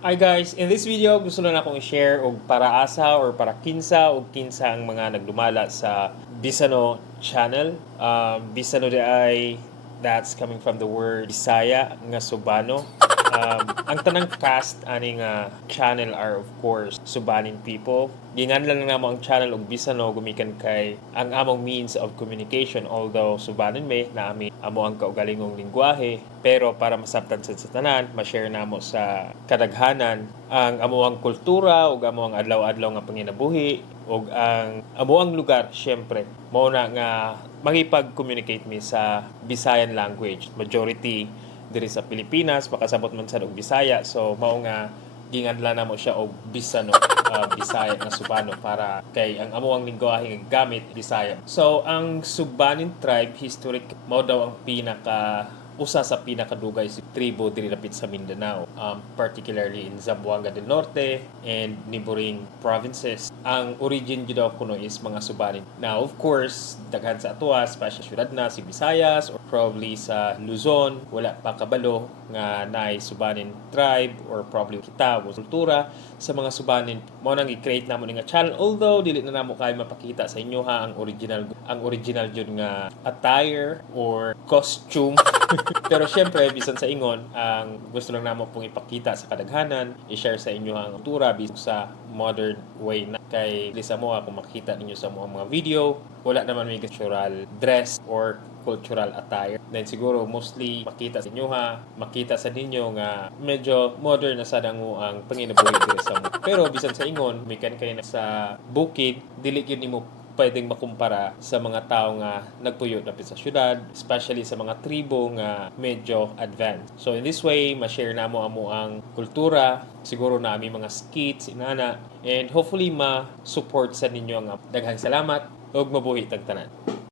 Hi guys, in this video gusto lang akong i-share og para asa or para kinsa ang mga nagdumala sa Bisano channel. Bisano di ay that's coming from the word Bisaya nga Subano. Ang tanang cast aning channel are of course Subanin people. Ginganlan lang namo ang channel og Bisano gumikan kay ang among means of communication, although Subanin may na amo ang kaugalingong lingwahe, pero para masabtan sa tanan, ma-share namo sa kadaghanan ang amuang kultura ug amuang adlaw-adlaw nga panginabuhi ug ang amuang lugar syempre mao na nga makipag-communicate mi sa Visayan language. Majority diri sa Pilipinas makasabot man sad og Bisaya, so mao nga ginganlan namo siya og Bisano, Bisaya nga Subano para kay ang amuang lingwahe nga gamit Bisaya. So ang Subanin tribe historic mao daw ang usa sa pinakadugay si tribo diri dapit sa Mindanao, particularly in Zamboanga del Norte and neighboring provinces. Ang origin gyud daw kuno is mga Subanin. Now, of course, daghan sa atoa, especially syudad na si Visayas or probably sa Luzon, wala pa kabalo nga naay Subanin tribe or probably kita o kultura sa mga Subanin. Mao nang i-create namo ni nga channel, although dili na namo kay mapakita sa inyo ha ang original jud nga attire or costume. Pero syempre, bisan sa ingon, ang gusto lang namo pong ipakita sa kadaghanan, i-share sa inyo ang kultura bisan sa modern way na kay lisa mo kung makita ninyo sa mga video, wala naman may cultural dress or cultural attire. Then siguro mostly makita sa inyo makita sa ninyo nga medyo modern na sad ang panginabuhi diri sa mo. Pero bisan sa ingon, mikan kay na sa bukid, dili gyud nimo pwedeng makumpara sa mga tao nga nagpuyo dapit sa syudad, especially sa mga tribo nga medyo advanced. So in this way, ma-share namo amo ang kultura, siguro na aming mga skits, inana, and hopefully ma-support sa ninyo ang daghang salamat ug mabuhi tag tanan.